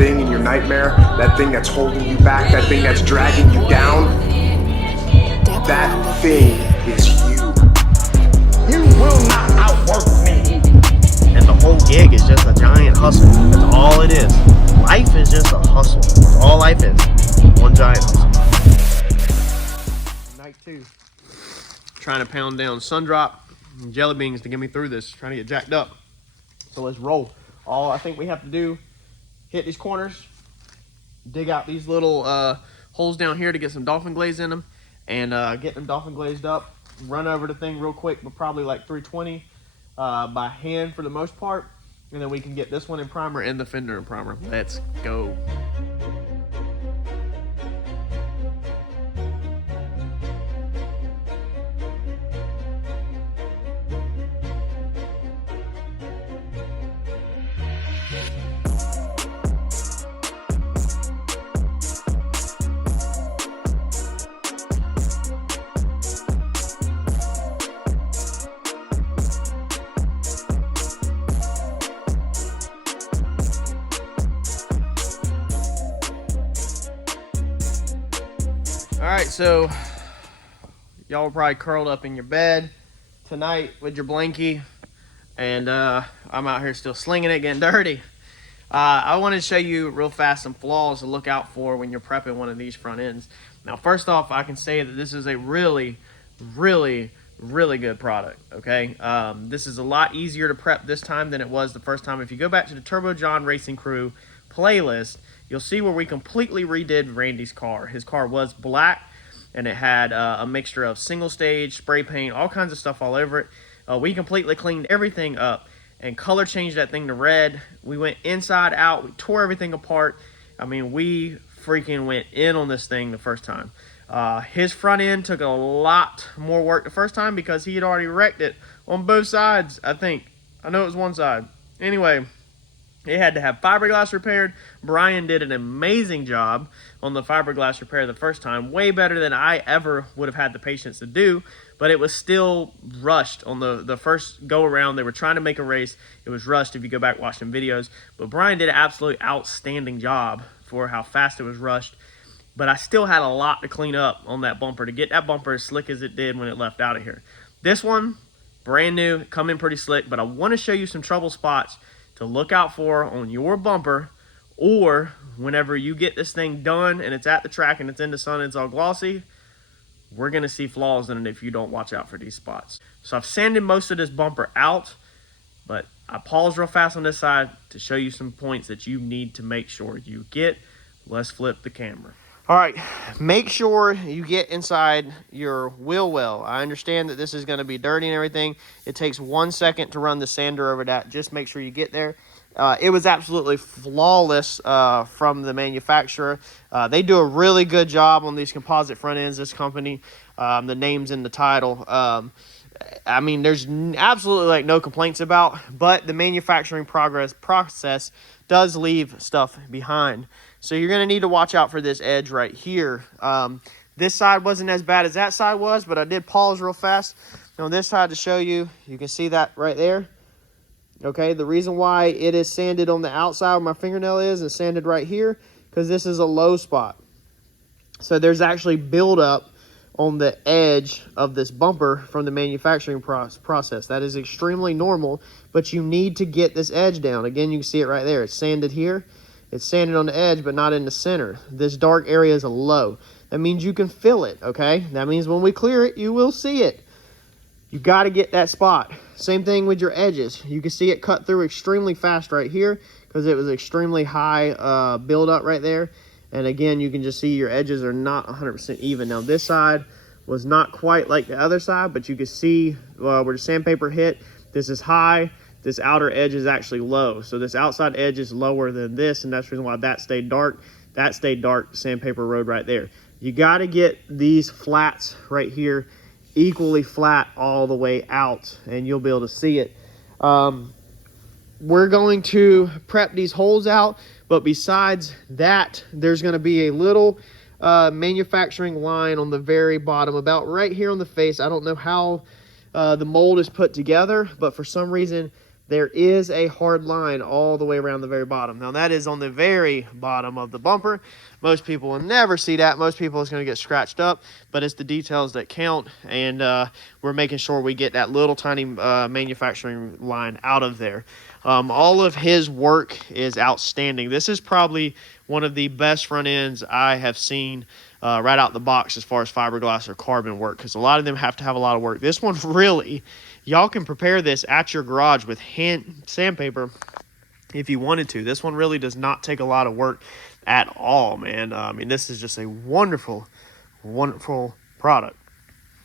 thing in your nightmare, that thing that's holding you back, that thing that's dragging you down, that thing is you. You will not outwork me. And the whole gig is just a giant hustle. That's all it is. Life is just a hustle. That's all life is. One giant hustle. Night 2. Trying to pound down Sundrop and jelly beans to get me through this. Trying to get jacked up. So let's roll. All I think we have to do, hit these corners, dig out these little holes down here to get some dolphin glaze in them, and get them dolphin glazed up. Run over the thing real quick, but probably like 320 by hand for the most part. And then we can get this one in primer and the fender in primer. Let's go. Alright, so y'all were probably curled up in your bed tonight with your blankie, and I'm out here still slinging it, getting dirty. I want to show you real fast some flaws to look out for when you're prepping one of these front ends. Now, first off, I can say that this is a really good product, okay? This is a lot easier to prep this time than it was the first time. If you go back to the Turbo John Racing Crew playlist, you'll see where we completely redid Randy's car. His car was black, and it had a mixture of single stage, spray paint, all kinds of stuff all over it. We completely cleaned everything up and color changed that thing to red. We went inside out, we tore everything apart. I mean, we freaking went in on this thing the first time. His front end took a lot more work the first time because he had already wrecked it on both sides, I think. I know it was one side. Anyway, it had to have fiberglass repaired. Brian did an amazing job on the fiberglass repair the first time, way better than I ever would have had the patience to do, but it was still rushed on the first go around. They were trying to make a race. It was rushed if you go back watching videos, but Brian did an absolutely outstanding job for how fast it was rushed. But I still had a lot to clean up on that bumper to get that bumper as slick as it did when it left out of here. This one, brand new, come in pretty slick, but I want to show you some trouble spots to look out for on your bumper, or whenever you get this thing done and it's at the track and it's in the sun and it's all glossy, we're going to see flaws in it if you don't watch out for these spots. So I've sanded most of this bumper out, but I paused real fast on this side to show you some points that you need to make sure you get. Let's flip the camera. All right, make sure you get inside your wheel well. I understand that this is going to be dirty and everything. It takes 1 second to run the sander over that. Just make sure you get there. It was absolutely flawless from the manufacturer. They do a really good job on these composite front ends, this company. The name's in the title. I mean, there's absolutely like no complaints about, but the manufacturing process does leave stuff behind. So you're going to need to watch out for this edge right here. This side wasn't as bad as that side was, but I did pause real fast on this side to show you. You can see that right there. Okay, the reason why it is sanded on the outside where my fingernail is and sanded right here, because this is a low spot. So there's actually buildup on the edge of this bumper from the manufacturing process. That is extremely normal, but you need to get this edge down. Again, you can see it right there. It's sanded here. It's sanded on the edge, but not in the center. This dark area is a low. That means you can feel it, okay? That means when we clear it, you will see it. You got to get that spot. Same thing with your edges. You can see it cut through extremely fast right here because it was extremely high buildup right there. And again, you can just see your edges are not 100% even. Now, this side was not quite like the other side, but you can see where the sandpaper hit, this is high. This outer edge is actually low. So this outside edge is lower than this, and that's the reason why that stayed dark. That stayed dark, sandpaper road right there. You got to get these flats right here equally flat all the way out, and you'll be able to see it. We're going to prep these holes out, but besides that, there's going to be a little manufacturing line on the very bottom, about right here on the face. I don't know how the mold is put together, but for some reason there is a hard line all the way around the very bottom. Now that is on the very bottom of the bumper. Most people will never see that. Most people is going to get scratched up, but it's the details that count, and we're making sure we get that little tiny manufacturing line out of there. All of his work is outstanding. This is probably one of the best front ends I have seen right out the box as far as fiberglass or carbon work, because a lot of them have to have a lot of work. This one really, y'all can prepare this at your garage with hand sandpaper if you wanted to. This one really does not take a lot of work at all, man. I mean, this is just a wonderful, wonderful product.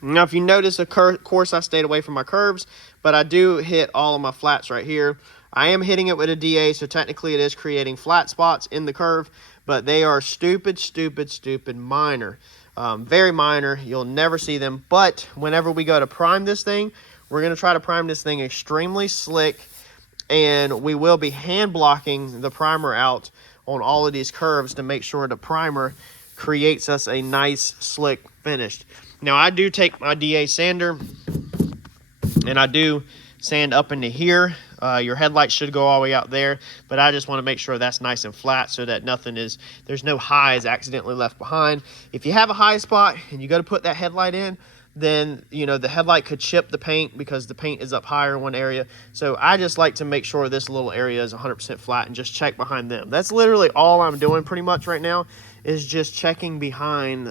Now, if you notice, of course, I stayed away from my curves, but I do hit all of my flats right here. I am hitting it with a DA, so technically it is creating flat spots in the curve, but they are stupid, stupid, stupid minor. Very minor. You'll never see them, but whenever we go to prime this thing, we're going to try to prime this thing extremely slick, and we will be hand blocking the primer out on all of these curves to make sure the primer creates us a nice, slick finish. Now, I do take my DA sander, and I do sand up into here. Your headlights should go all the way out there, but I just want to make sure that's nice and flat so that there's no highs accidentally left behind. If you have a high spot and you go to put that headlight in, then, you know, the headlight could chip the paint because the paint is up higher in one area. So I just like to make sure this little area is 100% flat and just check behind them. That's literally all I'm doing pretty much right now, is just checking behind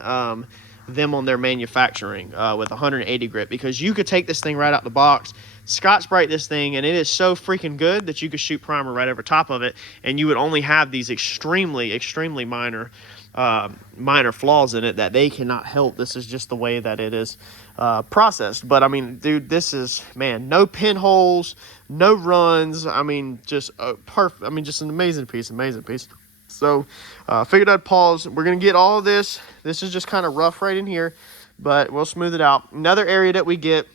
them on their manufacturing with 180 grit, because you could take this thing right out the box, Scotch Brite this thing, and it is so freaking good that you could shoot primer right over top of it, and you would only have these extremely, extremely minor flaws in it that they cannot help. This is just the way that it is processed. But I mean, dude, this is, man, no pinholes, no runs. I mean, just perfect. I mean, just an amazing piece, So figured I'd pause. We're gonna get all of this. This is just kind of rough right in here, but we'll smooth it out. Another area that we get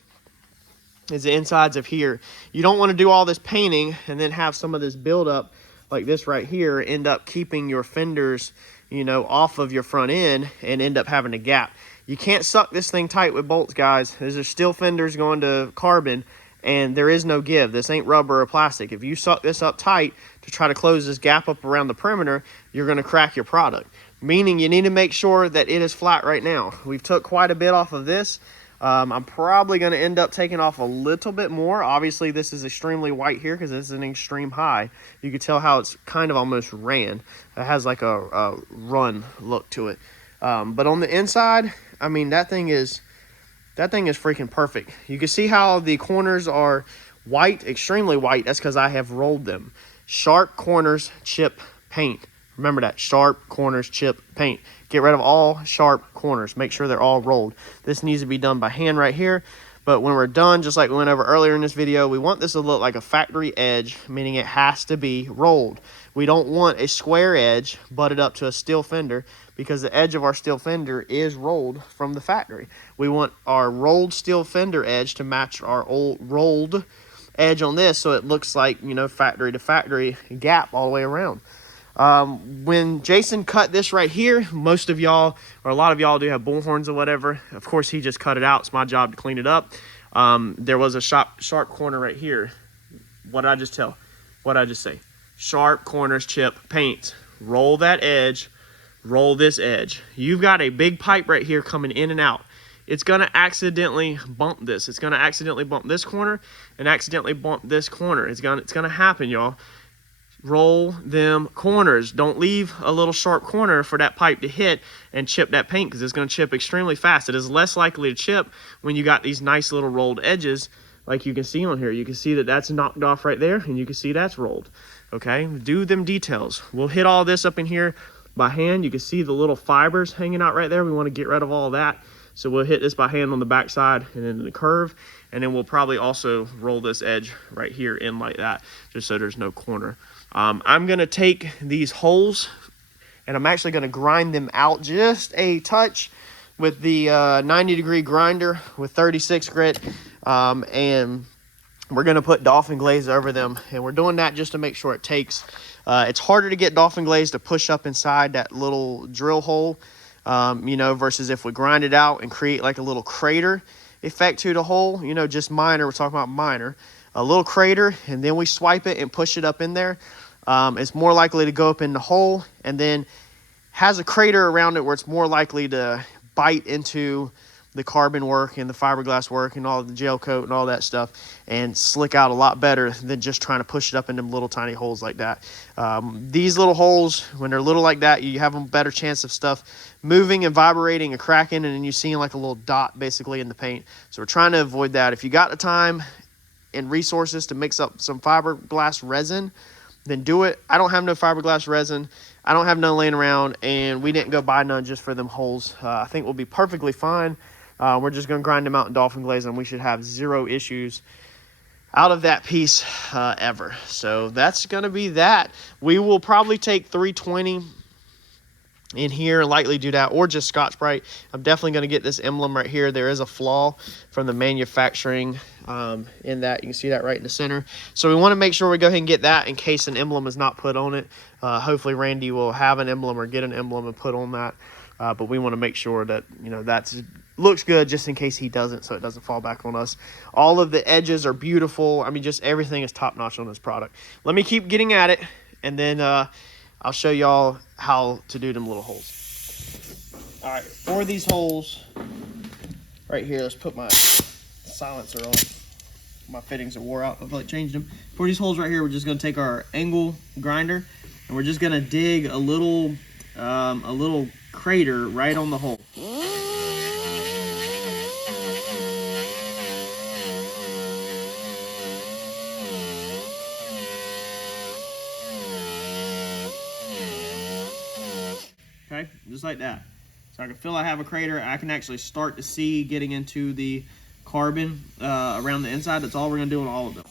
is the insides of here. You don't want to do all this painting and then have some of this buildup like this right here end up keeping your fenders, you know, off of your front end and end up having a gap. You can't suck this thing tight with bolts, guys. These are steel fenders going to carbon, and there is no give. This ain't rubber or plastic. If you suck this up tight to try to close this gap up around the perimeter, you're going to crack your product. Meaning you need to make sure that it is flat right now. We've took quite a bit off of this. I'm probably going to end up taking off a little bit more. Obviously, this is extremely white here because this is an extreme high. You can tell how it's kind of almost ran. It has like a run look to it. But on the inside, I mean, that thing is freaking perfect. You can see how the corners are white, extremely white. That's because I have rolled them. Sharp corners, chip paint. Remember that, sharp corners, chip paint. Get rid of all sharp corners. Make sure they're all rolled. This needs to be done by hand right here. But when we're done, just like we went over earlier in this video, we want this to look like a factory edge, meaning it has to be rolled. We don't want a square edge butted up to a steel fender, because the edge of our steel fender is rolled from the factory. We want our rolled steel fender edge to match our old rolled edge on this, so it looks like, you know, factory to factory gap all the way around. When Jason cut this right here, most of y'all, or a lot of y'all, do have bullhorns or whatever. Of course, he just cut it out. It's my job to clean it up. There was a sharp corner right here. What did I just tell? What did I just say? Sharp corners, chip, paint. Roll that edge. Roll this edge. You've got a big pipe right here coming in and out. It's going to accidentally bump this. It's going to accidentally bump this corner and accidentally bump this corner. It's going to happen, y'all. Roll them corners. Don't leave a little sharp corner for that pipe to hit and chip that paint, because it's going to chip extremely fast. It is less likely to chip when you got these nice little rolled edges like you can see on here. You can see that that's knocked off right there, and you can see that's rolled. Okay, do them details. We'll hit all this up in here by hand. You can see the little fibers hanging out right there. We want to get rid of all of that. So we'll hit this by hand on the back side and then the curve, and then we'll probably also roll this edge right here in like that, just so there's no corner. I'm going to take these holes, and I'm actually going to grind them out just a touch with the 90-degree grinder with 36 grit, and we're going to put dolphin glaze over them, and we're doing that just to make sure it takes. It's harder to get dolphin glaze to push up inside that little drill hole, you know, versus if we grind it out and create like a little crater effect to the hole, you know, just minor. We're talking about minor. a little crater and then we swipe it and push it up in there, it's more likely to go up in the hole, and then has a crater around it where it's more likely to bite into the carbon work and the fiberglass work and all the gel coat and all that stuff and slick out a lot better than just trying to push it up in them little tiny holes like that. These little holes, when they're little like that, you have a better chance of stuff moving and vibrating and cracking, and then you seeing like a little dot basically in the paint. So we're trying to avoid that. If you got the time and resources to mix up some fiberglass resin, then do it. I don't have no fiberglass resin. I don't have none laying around, and we didn't go buy none just for them holes. I think we'll be perfectly fine. We're just going to grind them out in dolphin glaze, and we should have zero issues out of that piece ever. So that's going to be that. We will probably take 320 in here and likely do that, or just Scotch-Brite. I'm definitely going to get this emblem right here. There is a flaw from the manufacturing in that. You can see that right in the center. So we want to make sure we go ahead and get that in case an emblem is not put on it. Hopefully Randy will have an emblem or get an emblem and put on that. But we want to make sure that, you know, that's looks good just in case he doesn't, so it doesn't fall back on us. All of the edges are beautiful. I mean, just everything is top notch on this product. Let me keep getting at it, and then I'll show y'all how to do them little holes. All right, for these holes right here, let's put my silencer on. My fittings are wore out. I've like changed them. For these holes right here, we're just going to take our angle grinder, and we're just going to dig a little crater right on the hole. Okay, just like that. So I can feel I have a crater. I can actually start to see getting into the carbon around the inside. That's all we're going to do on all of them.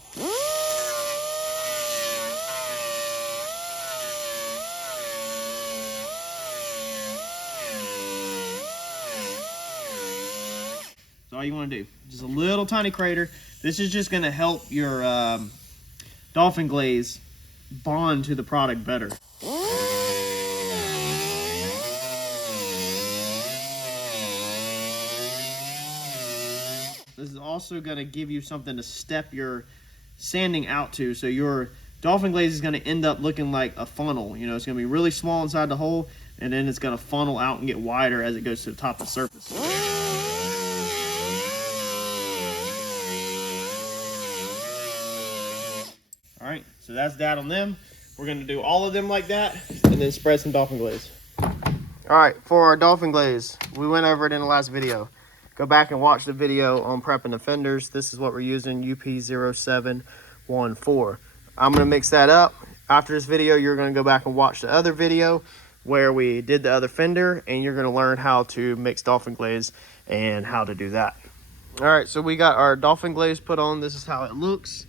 That's all you want to do. Just a little tiny crater. This is just going to help your dolphin glaze bond to the product better. This is also going to give you something to step your sanding out to, so your dolphin glaze is going to end up looking like a funnel. You know, it's going to be really small inside the hole, and then it's going to funnel out and get wider as it goes to the top of the surface. All right, so that's that on them. We're going to do all of them like that, and then spread some dolphin glaze. All right, for our dolphin glaze, we went over it in the last video. Go back and watch the video on prepping the fenders. This is what we're using, UP0714. I'm going to mix that up. After this video, you're going to go back and watch the other video where we did the other fender, and you're going to learn how to mix dolphin glaze and how to do that. All right, so we got our dolphin glaze put on. This is how it looks.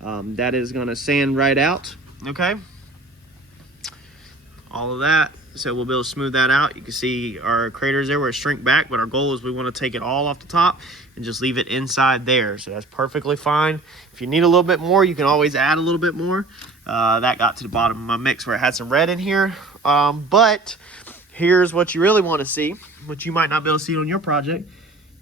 That is going to sand right out, okay? All of that. So we'll be able to smooth that out. You can see our craters there where it shrink back, but our goal is we want to take it all off the top and just leave it inside there. So that's perfectly fine. If you need a little bit more, you can always add a little bit more. That got to the bottom of my mix where it had some red in here. But here's what you really want to see, what you might not be able to see on your project,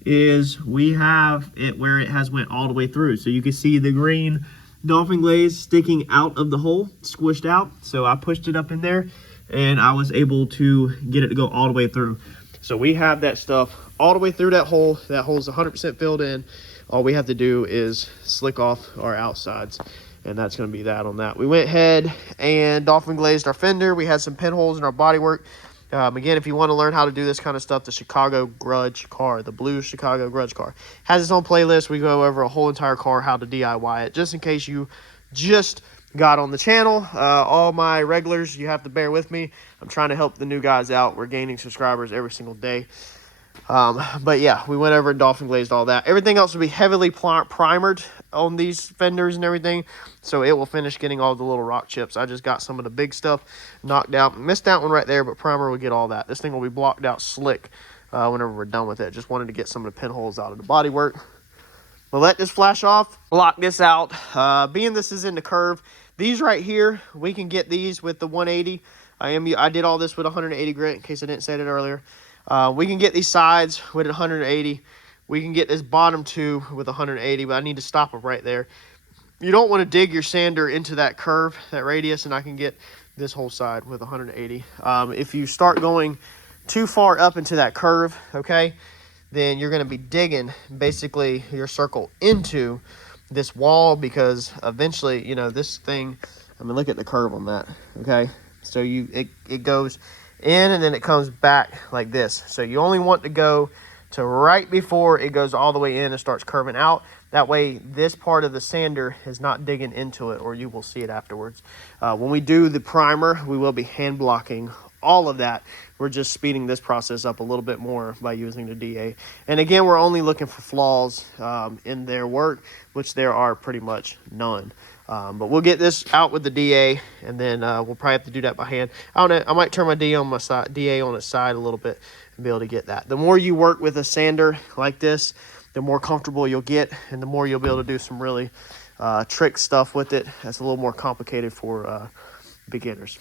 is we have it where it has went all the way through. So you can see the green dolphin glaze sticking out of the hole, squished out. So I pushed it up in there, and I was able to get it to go all the way through. So we have that stuff all the way through that hole. That hole's 100% filled in. All we have to do is slick off our outsides, and that's going to be that on that. We went ahead and dolphin glazed our fender. We had some pinholes in our bodywork. Again, if you want to learn how to do this kind of stuff, the Chicago Grudge car, the blue Chicago Grudge car, has its own playlist. We go over a whole entire car, how to DIY it, just in case you just got on the channel. All my regulars, you have to bear with me. I'm trying to help the new guys out. We're gaining subscribers every single day. But yeah, we went over and dolphin glazed all that. Everything else will be heavily primered on these fenders and everything, so it will finish getting all the little rock chips. I just got some of the big stuff knocked out. Missed that one right there, but primer will get all that. This thing will be blocked out slick whenever we're done with it. Just wanted to get some of the pinholes out of the bodywork. We'll let this flash off, block this out. Being this is in the curve, these right here, we can get these with the 180. I did all this with 180 grit, in case I didn't say it earlier. We can get these sides with 180. We can get this bottom two with 180, but I need to stop them right there. you don't want to dig your sander into that curve, that radius, and I can get this whole side with 180. If you start going too far up into that curve, okay, then you're going to be digging basically your circle into this wall, because eventually, you know, this thing, I mean, look at the curve on that, okay? So it goes in and then it comes back like this. So you only want to go to right before it goes all the way in and starts curving out. That way, this part of the sander is not digging into it, or you will see it afterwards. When we do the primer, we will be hand blocking all of that. We're just speeding this process up a little bit more by using the DA. And again, we're only looking for flaws in their work, which there are pretty much none. But we'll get this out with the DA, and then we'll probably have to do that by hand. I don't know, I might turn my DA on its side a little bit and be able to get that. The more you work with a sander like this, the more comfortable you'll get, and the more you'll be able to do some really trick stuff with it. That's a little more complicated for beginners.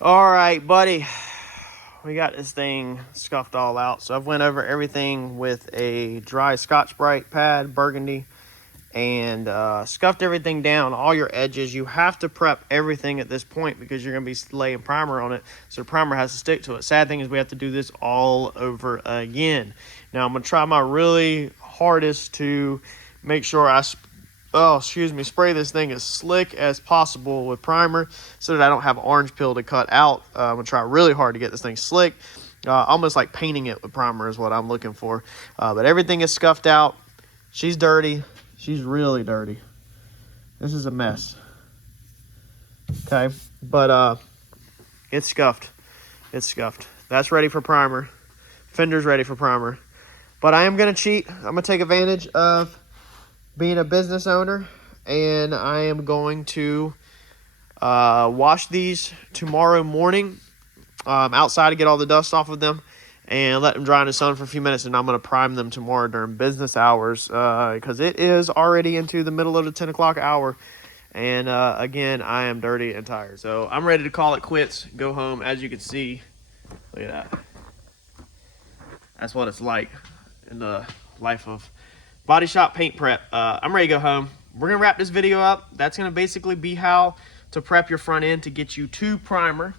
All right, buddy, we got this thing scuffed all out. So I've went over everything with a dry Scotch-Brite pad, burgundy, and scuffed everything down, all your edges. You have to prep everything at this point because you're going to be laying primer on it, so the primer has to stick to it. Sad thing is we have to do this all over again. Now I'm going to try my really hardest to make sure I spray this thing as slick as possible with primer so that I don't have orange peel to cut out. I'm going to try really hard to get this thing slick. Almost like painting it with primer is what I'm looking for. But everything is scuffed out. She's dirty. She's really dirty. This is a mess. Okay, but it's scuffed. It's scuffed. That's ready for primer. Fender's ready for primer. But I am going to cheat. I'm going to take advantage of being a business owner, and I am going to wash these tomorrow morning outside to get all the dust off of them, and let them dry in the sun for a few minutes, and I'm going to prime them tomorrow during business hours because it is already into the middle of the 10 o'clock hour, and again, I am dirty and tired. So I'm ready to call it quits, go home. As you can see, look at that. That's what it's like in the life of body shop paint prep. I'm ready to go home. We're going to wrap this video up. That's going to basically be how to prep your front end to get you to primer.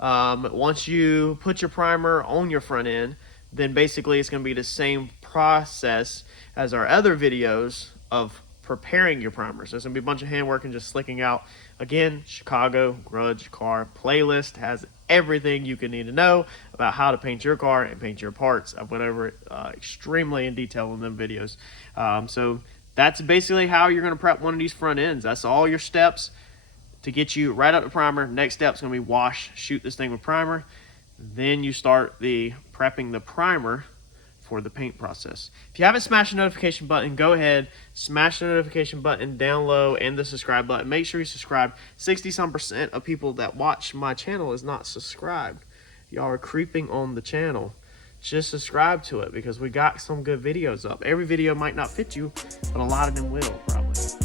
Once you put your primer on your front end, then basically it's going to be the same process as our other videos of preparing your primer. So it's going to be a bunch of handwork and just slicking out. Again, Chicago Grudge Car playlist has everything you can need to know about how to paint your car and paint your parts. I've went over it extremely in detail in them videos. So that's basically how you're going to prep one of these front ends. That's all your steps to get you right up to primer. Next step is going to be wash, shoot this thing with primer. Then you start the prepping the primer for the paint process. If you haven't smashed the notification button, go ahead, smash the notification button down low and the subscribe button. Make sure you subscribe. 60-some% of people that watch my channel is not subscribed. Y'all are creeping on the channel. Just subscribe to it because we got some good videos up. Every video might not fit you, but a lot of them will probably.